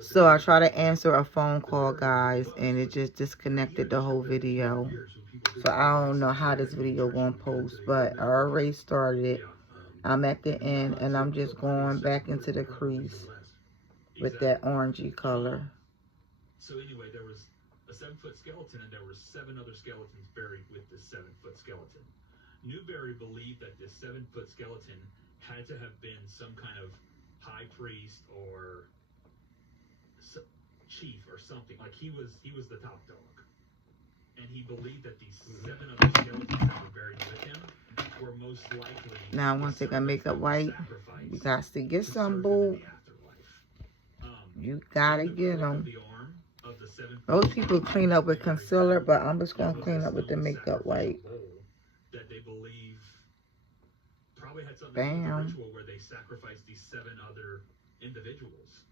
So I try to answer a phone call, guys, and it just disconnected the whole video. So I don't know how this video won't post, but I already started it. I'm at the end, and I'm just going back into the crease with that orangey color. So anyway, there was a 7-foot skeleton, and there were 7 other skeletons buried with this 7-foot skeleton. Newberry believed that this 7-foot skeleton had to have been some kind of high priest or chief or something. Like he was the top dog, and he believed that these 7 other skeletons that were buried with him were most likely. Now once they got makeup white, you got to get some, boo. You gotta get them. Most people clean up with concealer, but I'm just gonna clean up with the makeup white. That they believe probably had something to do with the ritual where they sacrificed these 7 other individuals.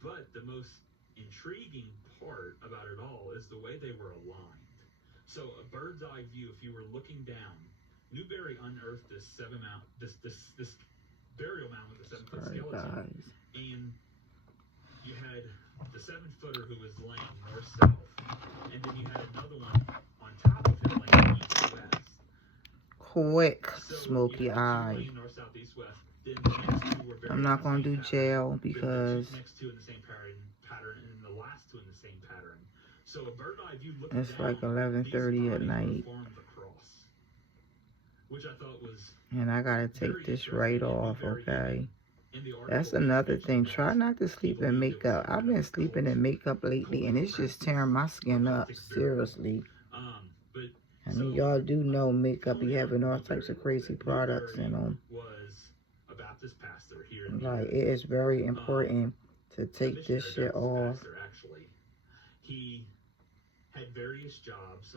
But the most intriguing part about it all is the way they were aligned. So a bird's eye view, if you were looking down, Newberry unearthed this this burial mound with the 7-foot skeleton, and you had the 7-footer who was laying north-south, and then you had another one on top of him laying east-west. Quick, smoky eye. I'm not going to do jail because it's like 11:30 at night. And I got to take this right off, okay? That's another thing. Try not to sleep in makeup. I've been sleeping in makeup lately, and it's just tearing my skin up, seriously. I mean, y'all do know makeup be having all types of crazy products in them. Like, it is very important to take this shit off. He had various jobs.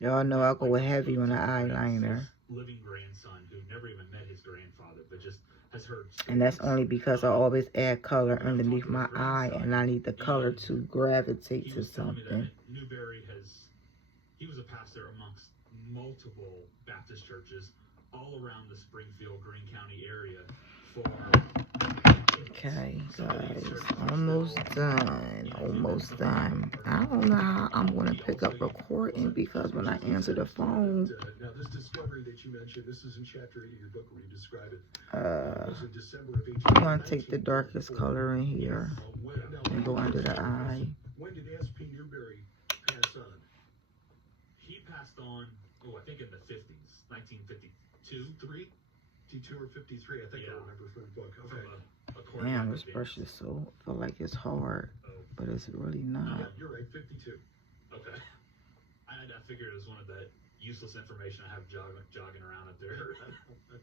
Y'all know I go heavy on the eyeliner. Living grandson who never even met his grandfather, but just has heard. And that's only because I always add color underneath my eye, and I need the color to gravitate to something. Newberry he was a pastor amongst multiple Baptist churches all around the Springfield, Greene County area Okay, guys, almost done. Almost done. I don't know how I'm going to pick up recording because when I answer the phone, now this discovery that you mentioned, this is in chapter 8 of your book where you describe it. Was in December of 18. I'm going to take the darkest color in here and go under the eye. When did S.P. Newberry pass on? He passed on, I think in the 50s, 1952, 52 or 53, I think I remember from the book. Okay. Damn, this brush is so, I feel like it's hard, but it's really not. Yeah, you're right, 52. Okay. I figured it was one of the useless information I have jogging around up there. But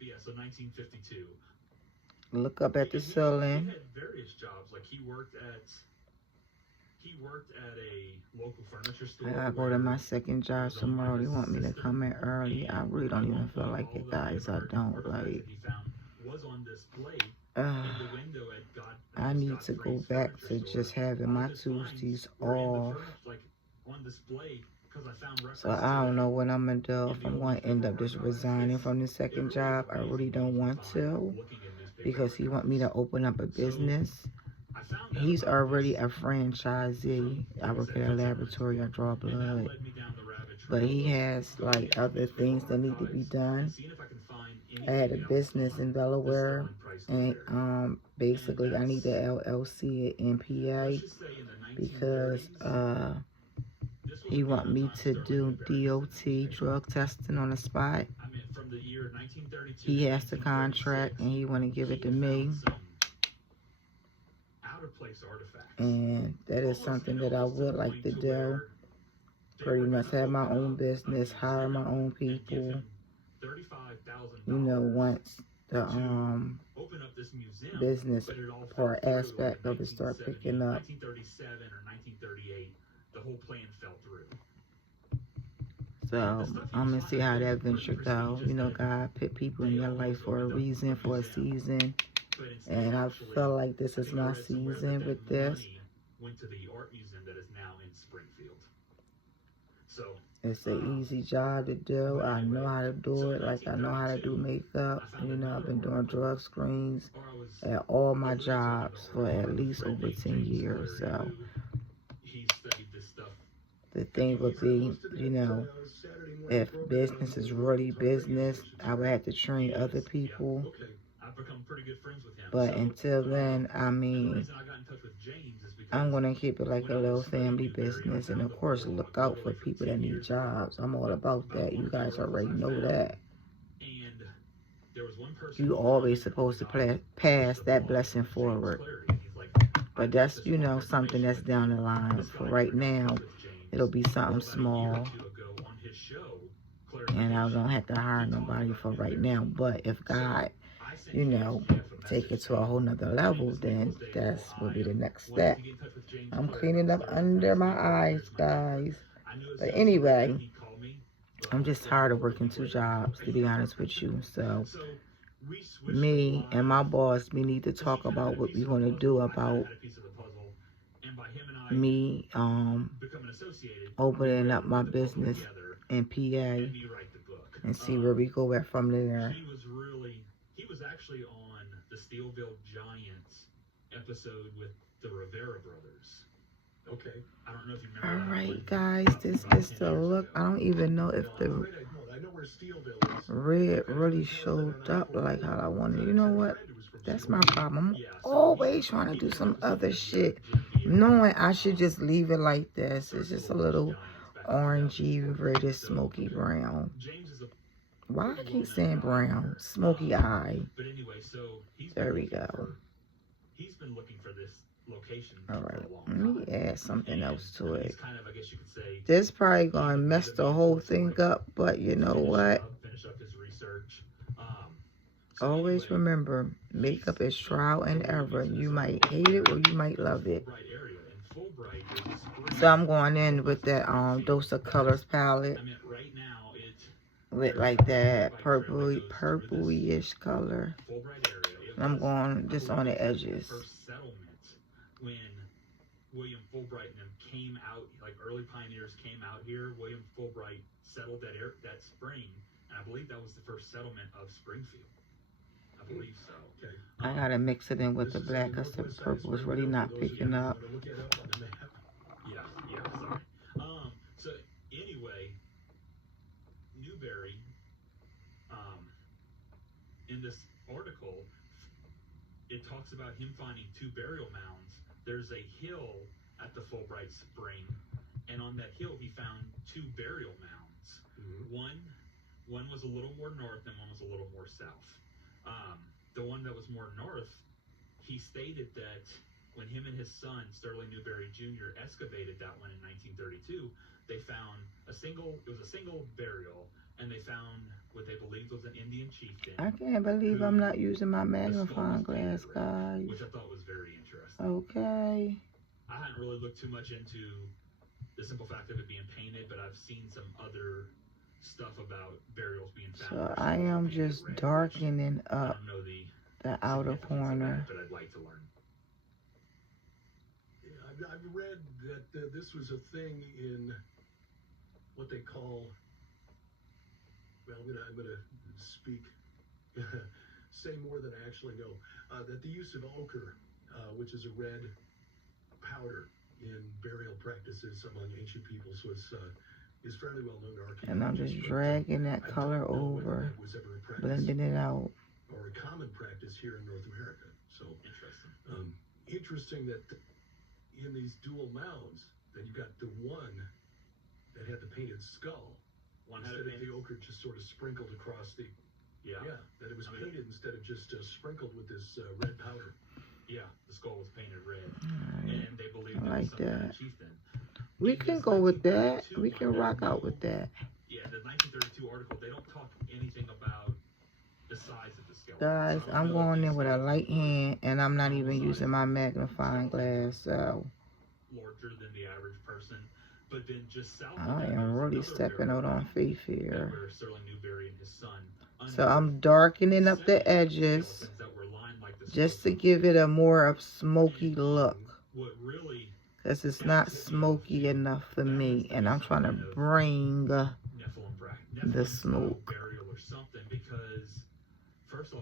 yeah, so 1952. Look up at the ceiling. He had various jobs, like he worked at a local furniture store. I gotta go to my second job tomorrow. They want me to come in early. I really don't even feel like it, guys. I don't. Like, I need to go back to just having my Tuesdays off. So I don't know what I'm gonna do. If I'm going to end up just resigning from the second job, I really don't want to, because he want me to open up a business. He's already a franchisee. I work at a laboratory. I draw blood. But he has, like, other things that need to be done. I had a business in Delaware. And, basically, I need the LLC in PA. Because, he want me to do DOT, drug testing on the spot. He has the contract, and he want to give it to me. And that is something that I would like to do. Pretty much have my own business, hire my own people. You know, once the business part aspect of it start picking up. 1937 or 1938, the whole plan fell through. So I'm gonna see how that venture goes. You know, God put people in your life for a reason, for a season. And I feel like this is my season with this. Went to the art museum that is now in Springfield. It's an easy job to do. I know how to do it. Like, I know how to do makeup. You know, I've been doing drug screens at all my jobs for at least over 10 years. So the thing would be, you know, if business is really business, I would have to train other people. But until then, I mean, I'm going to keep it like a little family business. And of course, look out for people that need jobs. I'm all about that. You guys already know that. You always supposed to pass that blessing forward. But that's, you know, something that's down the line. For right now, it'll be something small. And I don't have to hire nobody for right now. But if God, you know, take it to a whole nother level, then that's will be the next step. I'm cleaning up under my eyes, guys. But anyway, I'm just tired of working 2 jobs, to be honest with you. So me and my boss, we need to talk about what we're going to do about me opening up my business in PA and see where we go at from there. He was actually on the Steelville Giants episode with the Rivera brothers. Okay. I don't know if you remember. All right, guys, this is the look. I don't even know if the red really showed up like how I wanted. You know what? That's my problem. I'm always trying to do some other shit, knowing I should just leave it like this. It's just a little orangey, reddish, smoky brown. Why I keep saying brown? Smoky eye. There we go. He's been looking for this location. All right, let me add something else to it. This probably gonna mess the whole thing up, but you know what? Always remember, makeup is trial and error. You might hate it or you might love it. So I'm going in with that Dose of Colors palette with like that purpley-ish color. And I'm going just on the edges. When William Fulbright and them came out, like early pioneers came out here, William Fulbright settled that spring, and I believe that was the first settlement of Springfield. I believe so. Okay. I gotta mix it in with the black because the purple is really not picking up. Yeah, sorry. So anyway, Newberry, in this article, it talks about him finding 2 burial mounds. There's a hill at the Fulbright Spring, and on that hill he found 2 burial mounds. Mm-hmm. One was a little more north and one was a little more south. The one that was more north, he stated that when him and his son, Sterling Newberry Jr., excavated that one in 1932, they found it was a single burial, and they found what they believed was an Indian chieftain. I can't believe I'm not using my magnifying glass, guys. Which I thought was very interesting. Okay. I hadn't really looked too much into the simple fact of it being painted, but I've seen some other stuff about burials being found. So I am just darkening up the outer corner. But I'd like to learn. Yeah, I've read that this was a thing in what they call, well, I'm gonna speak, say more than I actually know, that the use of ochre, which is a red powder in burial practices among ancient peoples, is fairly well known to archaeologists. And I'm just dragging that color over, blending it out. Or a common practice here in North America. So interesting that in these dual mounds, that you got the one that had the painted skull, instead of the ochre just sort of sprinkled across the. Yeah, that it was painted instead of just sprinkled with this red powder. Yeah, the skull was painted red, right. And they believed I like it was some kind that. of chieftain. We can go with that. We can rock out with that. Yeah, the 1932 article, they don't talk anything about the size of the skeleton. Guys, I'm going in with a light hand, and I'm not even using my magnifying glass, so. Larger than the average person, but then just south I am really stepping out on faith here. Where Sterling Newberry and his son. So I'm darkening up the edges, just to give it a more of smoky look. because it's not smoky enough for me, and I'm trying to bring the smoke.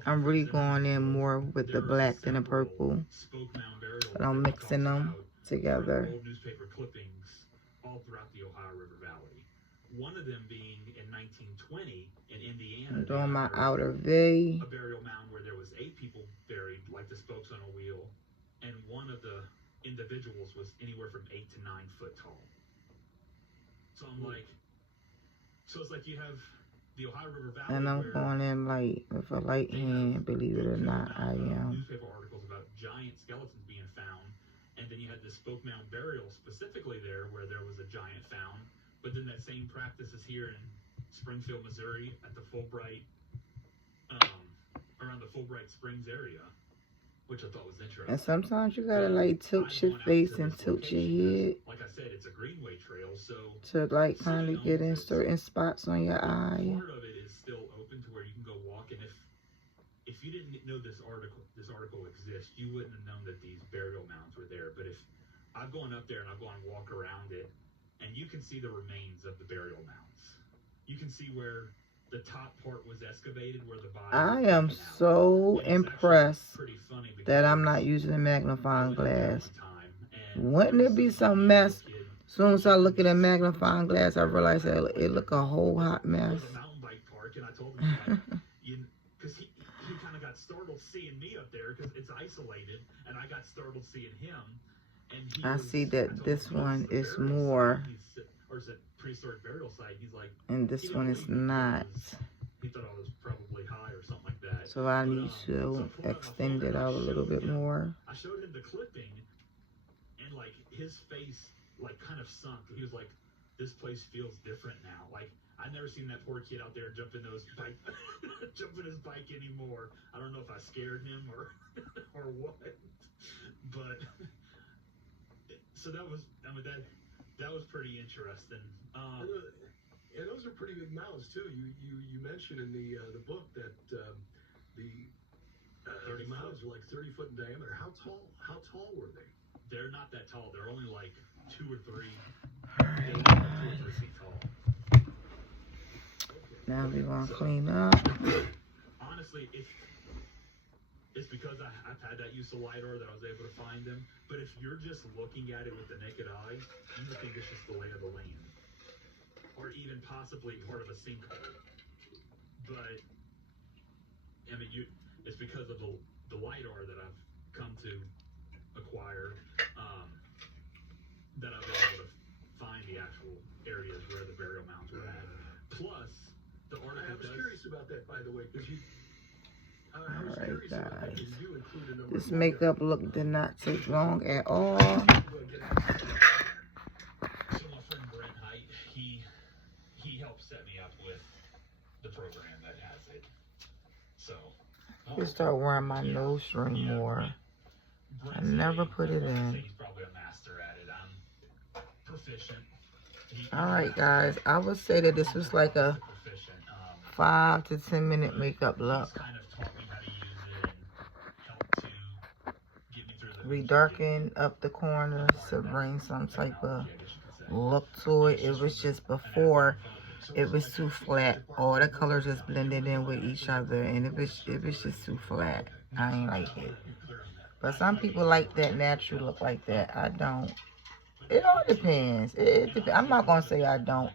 I'm really going in more with the black than the purple, but I'm mixing them together. Old newspaper clippings all throughout the Ohio River Valley. One of them being in 1920 in Indiana. I'm doing my outer V. A burial mound where there was 8 people buried, like the spokes on a wheel, and one of the individuals was anywhere from 8 to 9 foot tall. So I'm like, so it's like you have the Ohio River Valley, and I'm going in light with a light hand. Believe it or not, I am. Newspaper articles about giant skeletons being found, and then you had the Spoke Mound burial specifically there, where there was a giant found. But then that same practice is here in Springfield, Missouri, at the Fulbright, around the Fulbright Springs area, which I thought was interesting. And sometimes you gotta like tilt your face and tilt your head. Like I said, it's a greenway trail, so to like kind of get in certain spots on your eye. Part of it is still open to where you can go walk, and if you didn't know this article exists, you wouldn't have known that these burial mounds were there. But if I've gone up there and I've gone and walk around it, and you can see the remains of the burial mounds. You can see where the top part was excavated, where the body. I am so impressed that I'm not using a magnifying glass. Wouldn't it be some mess? As soon as I look at a magnifying glass, I realize that it look a whole hot mess. Because he kind of got startled seeing me up there because it's isolated, and I got startled seeing him. And I see that this one is more, or is it prehistoric burial site? He's like, and this one is not. He thought I was probably high or something like that. So I need to extend it out a little bit more. I showed him the clipping, and like his face like kind of sunk. He was like, "This place feels different now." Like I've never seen that poor kid out there jumping his bike anymore. I don't know if I scared him or what, but. So that was, that was pretty interesting. And those are pretty big mounds too. You mentioned in the book that the mounds were like 30 foot in diameter. How tall were they? They're not that tall. They're only like 2 or 3 feet tall. Now we're gonna clean up. Honestly, it's because I've had that use of LiDAR that I was able to find them. But if you're just looking at it with the naked eye, you would think it's just the lay of the land. Or even possibly part of a sinkhole. But, I mean, it's because of the LiDAR that I've come to acquire that I've been able to find the actual areas where the burial mounds were at. Plus, the article I was curious about that, by the way, because Alright guys, this makeup look did not take long at all. So my friend Brent Height, he helped set me up with the program that has it. So I start wearing my nose ring more. I never put it in. He's probably a master at it. I'm proficient. Alright guys, I would say that this was like a 5 to 10 minute makeup look. Redarken up the corners to bring some type of look to it. It was just before it was too flat. All the colors just blended in with each other, and it was just too flat. I ain't like it. But some people like that natural look like that. I don't. It all depends. It depends. I'm not gonna say I don't.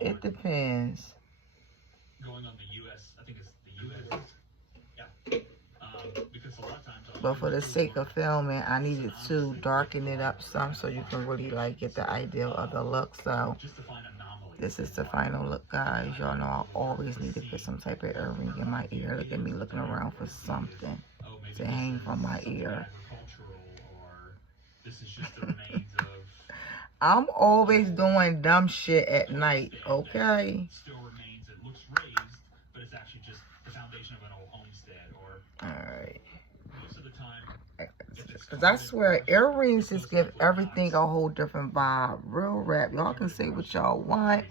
It depends. Going on the U.S., I think it's the U.S. Yeah. Because a lot of times. But for the sake of filming, I needed to darken it up some so you can really like get the idea of the look. So this is the final look, guys. Y'all know I always need to put some type of earring in my ear. Look at me looking around for something to hang from my ear. I'm always doing dumb shit at night, okay? Alright. Because I swear, earrings just give everything a whole different vibe. Real rap. Y'all can say what y'all want.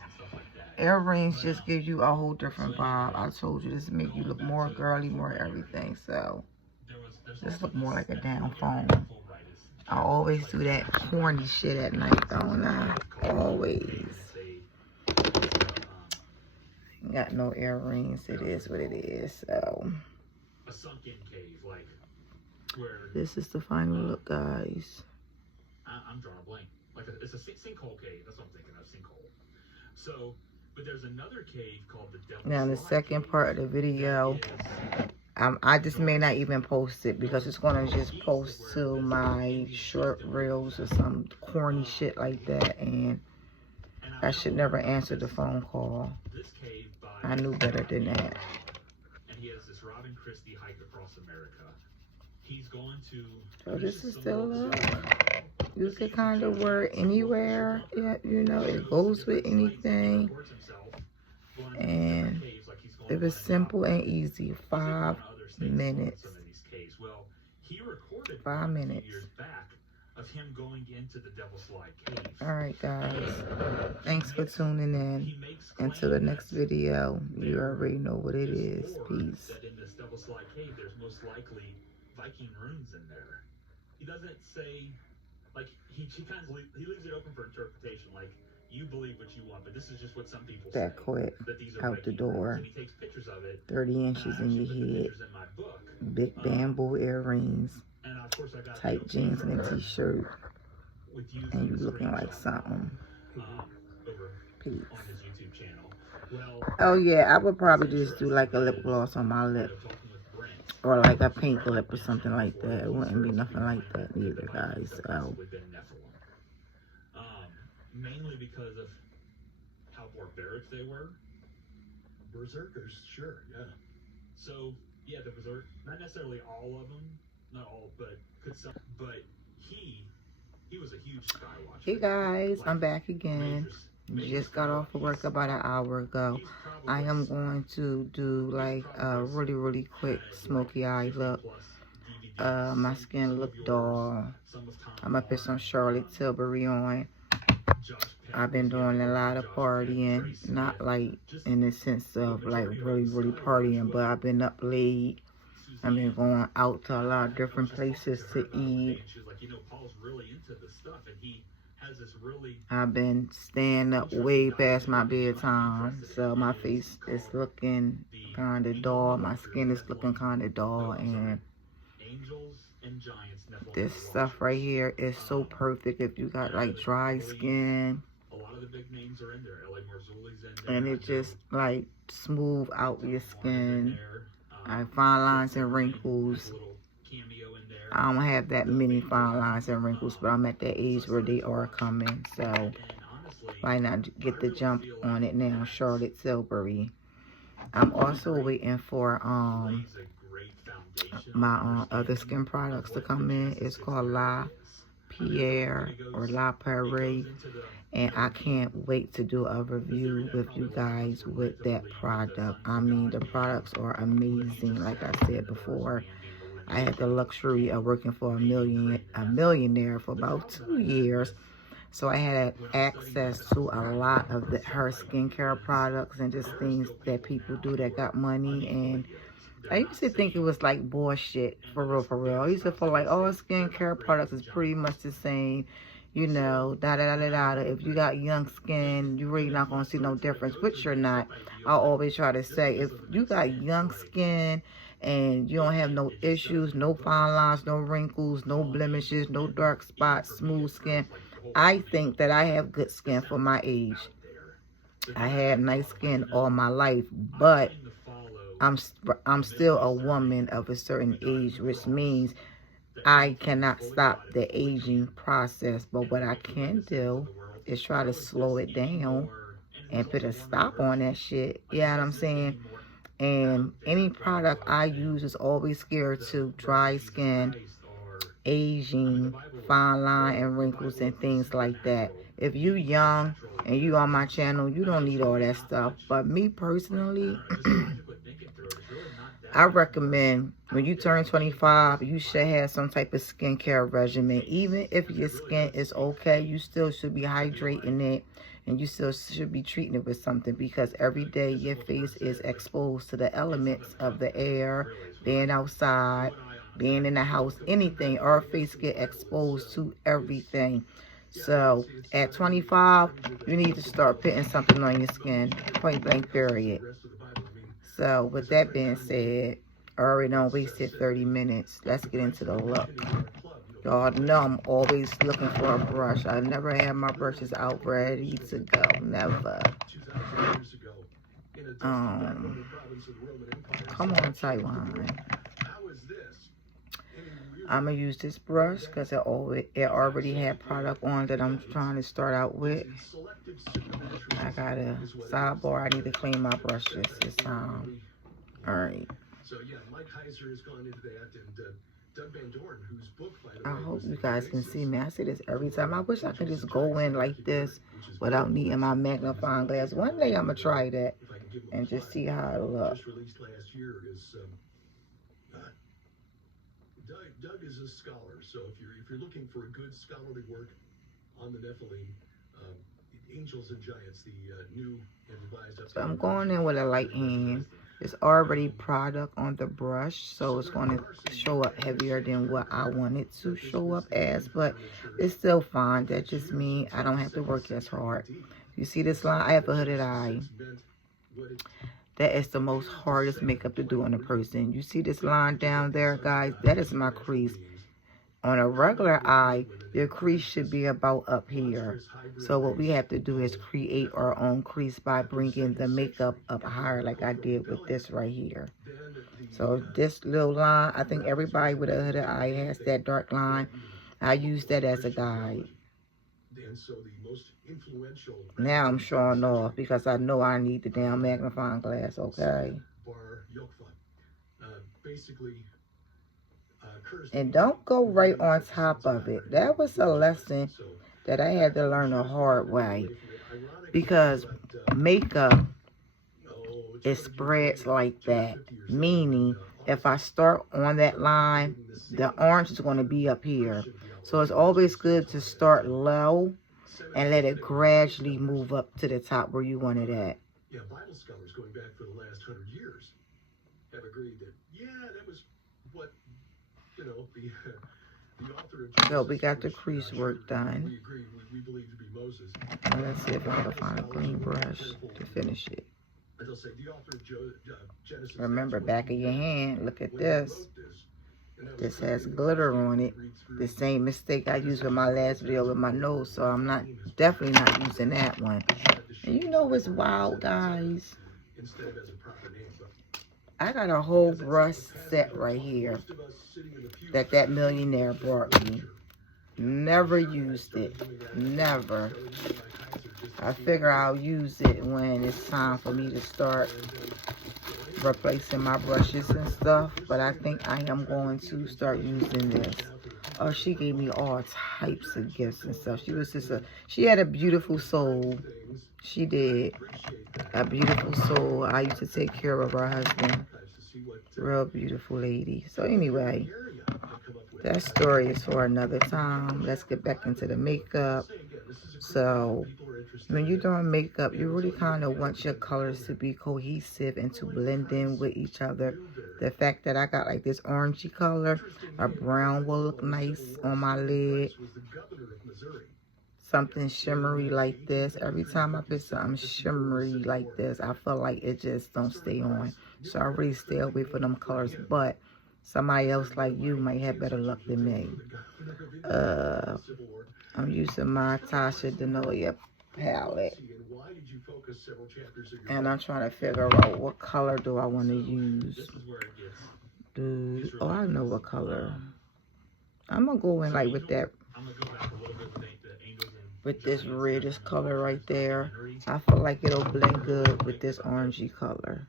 Earrings just give you a whole different vibe. I told you, this make you look more girly, more everything. So, this look more like a damn phone. I always do that corny shit at night, don't I? Always. Got no earrings. It is what it is. So A sunken cave, like where this is the final look, guys. I'm drawing a blank. Like it's a sinkhole cave. That's what I'm thinking of, sinkhole. So, but there's another cave called the Devil's Now the Slide second Cave part of the video, I just may not even post it because it's gonna just post to my short reels or some corny shit like that, and I should never answer the phone call. This cave I knew better than that. And he has this Robin Christie hike across America. He's going to. So this is still up. You could kind of wear anywhere. Yeah, you know, it goes with anything. And it was simple and easy. 5 minutes. 5 minutes. Of him going into the Devil's Slide Cave. Alright, guys. Thanks for tuning in. Until the next video, you already know what it is. Peace. That in this Devil's Slide Cave, there's most likely Viking runes in there. He doesn't say, like, he kind of he leaves it open for interpretation. Like, you believe what you want, but this is just what some people say. That quick. That these are Out the Viking door. runes, and he takes pictures of it. 30 inches in your head. In my book. Big bamboo earrings. And of course I got tight jeans and a t-shirt. And you looking like something. Peace. On his YouTube channel. Well, oh yeah, I would probably just do like a lip gloss on my lip. Or like a pink lip or something like that. It wouldn't be nothing like that either, guys. So. Mainly because of how barbaric they were. Berserkers, sure, yeah. So, yeah, the berserk, not necessarily all of them, not all, but could some, but he was a huge skywatcher. Hey guys, I'm back again. Just got off of work about an hour ago. I am going to do like a really quick smoky eye look. My skin look dull. I'm gonna put some Charlotte Tilbury on. I've been doing a lot of partying, not like in the sense of like really partying, but I've been up late. I've been going out to a lot of different places to eat. I've been staying up way past my bedtime, so my face is looking kind of dull. My skin is looking kind of dull, and this stuff right here is so perfect if you got like dry skin. And it just like smooth out your skin. I have fine lines and wrinkles. I don't have that many fine lines and wrinkles, but I'm at that age where they are coming. So why not get the jump on it now? Charlotte Tilbury. I'm also waiting for my other skin products to come in. It's called La Pierre or La Prairie, and I can't wait to do a review with you guys with that product. I mean, the products are amazing. Like I said before, I had the luxury of working for a millionaire for about 2 years, so I had access to a lot of her skincare products and just things that people do that got money. And I used to think it was like bullshit, for real. I used to feel like all skincare products is pretty much the same, you know, If you got young skin, you're really not going to see no difference, which you're not. I always try to say, if you got young skin and you don't have no issues, no fine lines, no wrinkles, no blemishes, no dark spots, smooth skin, I think that I have good skin for my age. I had nice skin all my life, but I'm still a woman of a certain age, which means I cannot stop the aging process. But what I can do is try to slow it down and put a stop on that shit. You know what I'm saying? And any product I use is always geared to dry skin, aging, fine line and wrinkles and things like that. If you young and you on my channel, you don't need all that stuff. But me personally, I recommend when you turn 25, you should have some type of skincare regimen. Even if your skin is okay, you still should be hydrating it, and you still should be treating it with something, because every day your face is exposed to the elements of the air, being outside, being in the house, anything. Our face get exposed to everything. So at 25, you need to start putting something on your skin. Point blank, period. So with that being said, I already done wasted 30 minutes. Let's get into the look. Y'all know I'm always looking for a brush. I never have my brushes out ready to go. Never. Come on, Taiwan. I'm going to use this brush because it already had product on that I'm trying to start out with. I got a sidebar. I need to clean my brushes this time. Alright. So yeah, Mike Heiser has gone into that, and Doug Van Dorn, whose book, by the way, I hope you guys can see me. I say this every time. I wish I could just go in like this without needing my magnifying glass. One day I'm going to try that and just see how it looks. Just released last year is Doug is a scholar, so if you're looking for a good scholarly work on the Nephilim, Angels and Giants, the new and revised. So I'm going in with a light hand. It's already product on the brush, so it's going to show up heavier than what I want it to show up as, but it's still fine. That just means I don't have to work as hard. You see this line? I have a hooded eye. That is the most hardest makeup to do on a person. You see this line down there, guys? That is my crease. On a regular eye, your crease should be about up here. So what we have to do is create our own crease by bringing the makeup up higher like I did with this right here. So this little line, I think everybody with a hooded eye has that dark line. I use that as a guide. Now I'm showing off because I know I need the damn magnifying glass, okay? And don't go right on top of it. That was a lesson that I had to learn the hard way. Because makeup, it spreads like that. Meaning, if I start on that line, the orange is going to be up here. So it's always good to start low and let it gradually move up to the top where you want it at. Yeah, Bible scholars going back for the last 100 years have agreed that, yeah, that was what, you know, the author of Genesis. So we got the crease work done. We agree, we believe to be Moses. Now let's see if I can find a clean brush to finish it. They'll say the author of Genesis. Remember, back of your hand, look at this. This has glitter on it. The same mistake I used with my last video with my nose, so I'm definitely not using that one. And you know what's wild, guys? I got a whole brush set right here that millionaire brought me. Never used it. Never. I figure I'll use it when it's time for me to start replacing my brushes and stuff, but I think I am going to start using this. Oh, she gave me all types of gifts and stuff. She had a beautiful soul. She did. A beautiful soul. I used to take care of her husband. Real beautiful lady. So anyway, that story is for another time. Let's get back into the makeup. So when you're doing makeup, you really kind of want your colors to be cohesive and to blend in with each other. The fact that I got like this orangey color, a brown will look nice on my lid. Something shimmery like this. Every time I put something shimmery like this, I feel like it just don't stay on. So I really stay away from them colors. But somebody else like you might have better luck than me. I'm using my Tasha Denoya palette. And I'm trying to figure out what color do I want to use. Oh, I know what color. I'm going to go in like with that. With this reddish color right there. I feel like it'll blend good with this orangey color.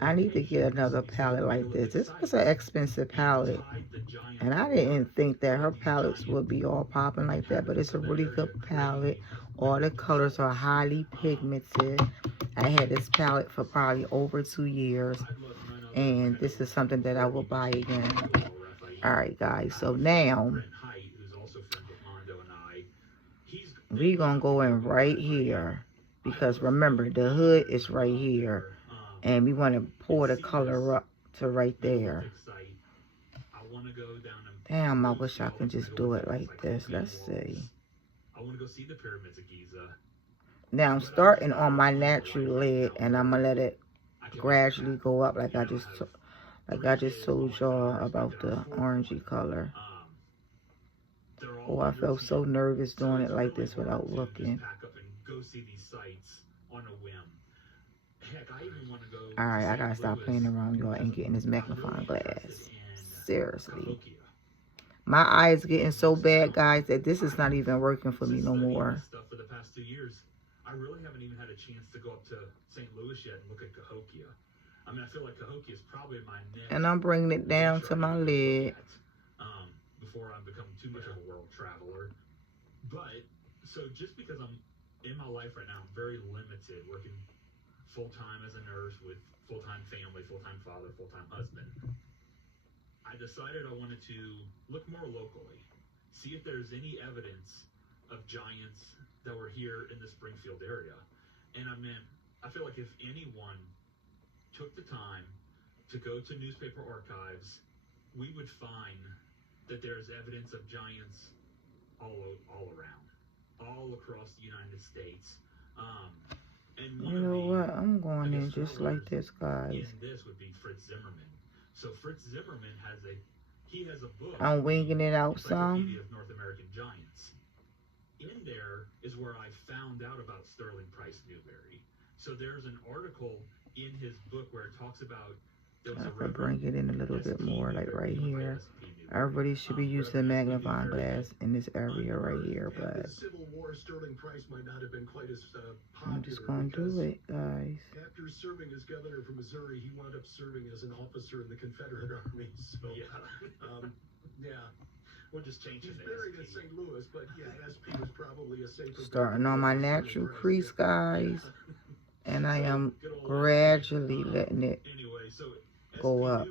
I need to get another palette like this. This was an expensive palette. And I didn't think that her palettes would be all popping like that. But it's a really good palette. All the colors are highly pigmented. I had this palette for probably over 2 years. And this is something that I will buy again. Alright guys, so now we're going to go in right here. Because remember, the hood is right here. And we want to pour the color up to right there. Site. I want to go down to Damn, I wish I could just do it like this. Let's see. I want to go see the pyramids of Giza. Now I'm starting on my natural lid, and I'm gonna let it gradually go up, like I just told y'all about the orangey color. Oh, I felt so nervous doing it like this without looking. Alright, I gotta stop playing around, y'all, and getting this magnifying glass. Seriously. My eyes getting so bad, guys, that this is not even working for me no more. For the past 2 years, I really haven't even had a chance to go up to St. Louis yet and look at Cahokia. I mean, I feel like Cahokia is probably my next. And I'm bringing it down to my lid. Before I become too much of a world traveler. But, so just because I'm in my life right now, I'm very limited, working full-time as a nurse with full-time family, full-time father, full-time husband. I decided I wanted to look more locally, see if there's any evidence of giants that were here in the Springfield area. And I feel like if anyone took the time to go to newspaper archives, we would find that there's evidence of giants all around, all across the United States. And you know what? I'm going in just like this, guys. And this would be Fritz Zimmerman. So Fritz Zimmerman has a book. I'm winging it out some. Of North American Giants. In there is where I found out about Sterling Price Newberry. So there's an article in his book where it talks about. I could bring it in a little bit more, like right here. I really should be using a magnifying glass in this area right here, but Civil War, Sterling Price might not have been quite as I'm just gonna do it, guys. After serving as governor from Missouri, he wound up serving as an officer in the Confederate Army. So yeah, we'll just change it. He's buried in St. Louis, but yeah, SP was probably a safer. Starting on my natural crease, guys, and I am gradually letting it go up.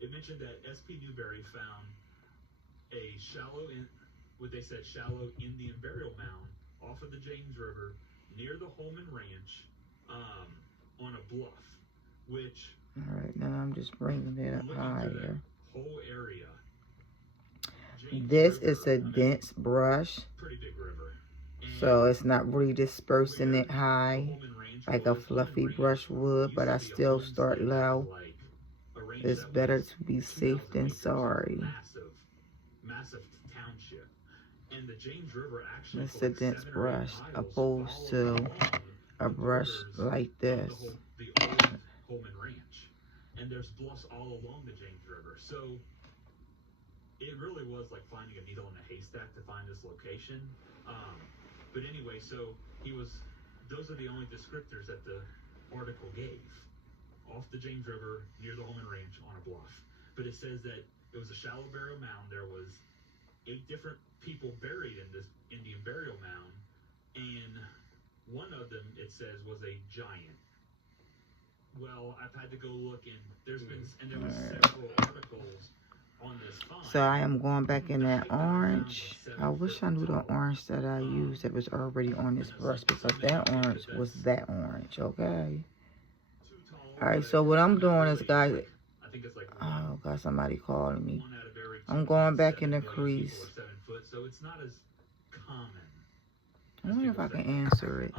It mentioned that SP Newberry found a shallow Indian burial mound off of the James River near the Holman Ranch on a bluff, which. All right, now I'm just bringing it up higher. Whole area. This is a dense brush, Pretty big river. so it's not really dispersing it high like a fluffy brush would, but I still start low. It's better to be safe than sorry. Massive township. And the James River actually it's a dense brush opposed to a brush like this. The old Holman Ranch. And there's bluffs all along the James River. So it really was like finding a needle in a haystack to find this location. But anyway, so those are the only descriptors that the article gave. Off the James River, near the Holman Ranch, on a bluff. But it says that it was a shallow burial mound. There was 8 different people buried in this Indian burial mound, and one of them, it says, was a giant. Well, I've had to go look, and there was several articles on this find. So I am going back in that orange. I wish I knew the orange that I used that was already on this brush, because that orange was that orange, okay? Alright, so what I'm doing is, guys, oh, got somebody calling me. I'm going back in the crease. I wonder if I can answer it.